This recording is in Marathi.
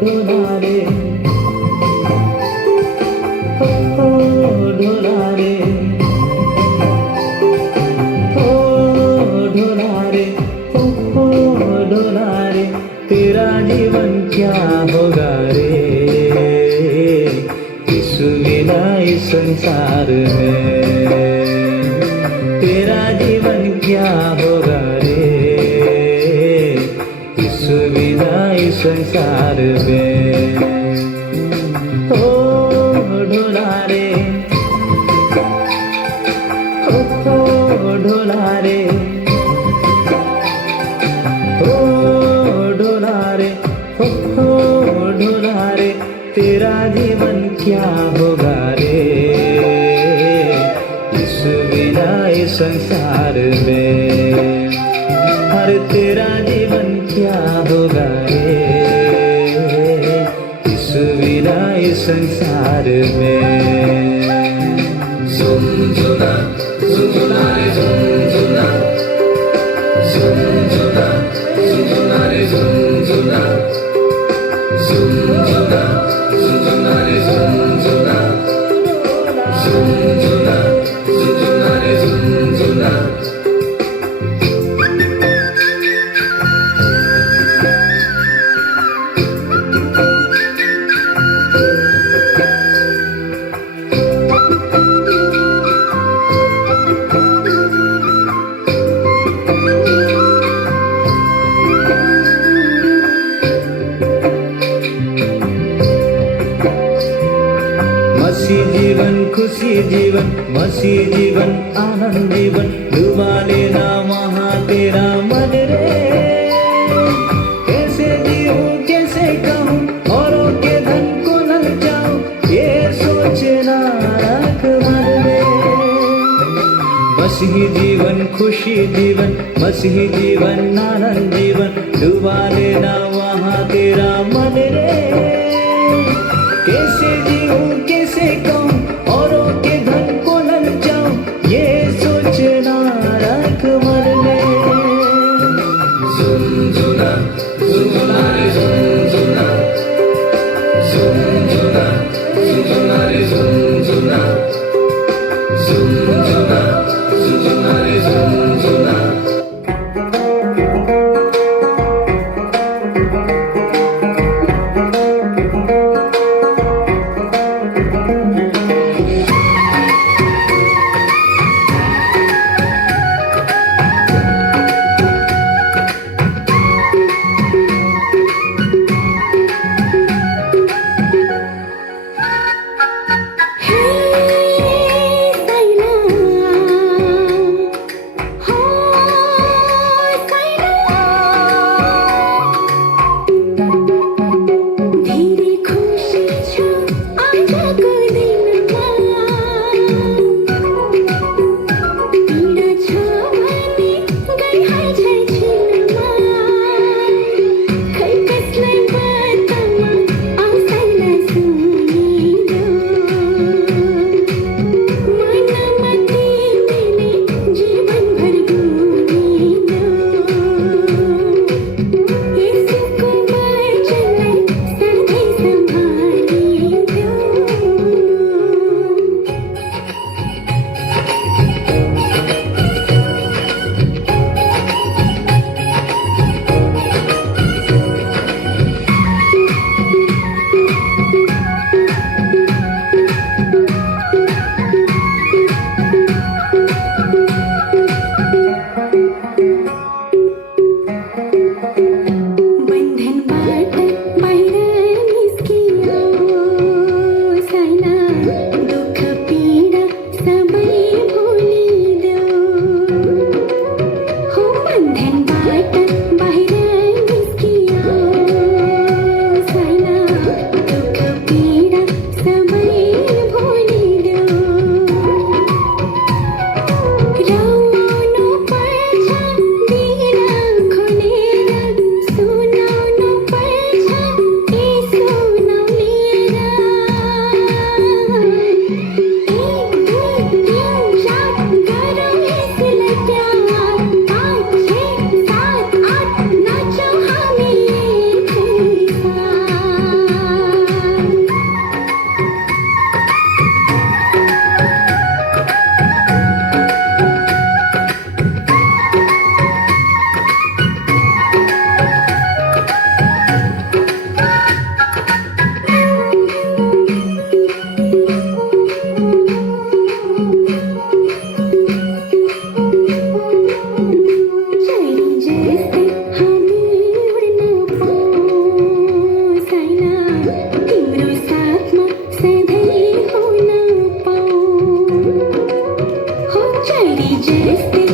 ढोलारे हो ढोलारे हो ढोलारे हो ढोलारे तेरा जीवन क्या होगा रे इस विदाई संसार में तेरा जीवन क्या होगा रे इस विदाई संसार में हो ढोलारे हो ढोलारे हो ढोलारे हो ढोलारे तेरा जीवन क्या होगा रे इस विदाई संसार में अरे तेरा जीवन क्या होगा रे इस विदाई संसार में झुनझुना झुनझुना रे झुनझुना झुनझुना झुनझुना रे झुनझुना झुनझुना झुनझुना रे झुनझुना झुनझुना झुनझुना रे झुनझुना मसी जीवन खुशी जीवन मसी जीवन आनंद जीवन डूबा लेना वहाँ तेरा मन रे कैसे जीऊँ कैसे कहूँ औरों के धन को ललचाऊँ ये सोचना रख मन में मसीही जीवन खुशी जीवन मसीही जीवन आनंद जीवन डूबा लेना वहाँ तेरा मन रे कैसे जीऊँ कैसे कहूँ औरों के धन को ललचाऊँ ये सोचना रख मन में झुनझुना झुनझुना रे झुनझुना झुनझुना झुनझुना रे झुनझुना झुनझुना झुनझुना रे झुनझुना हे जैसे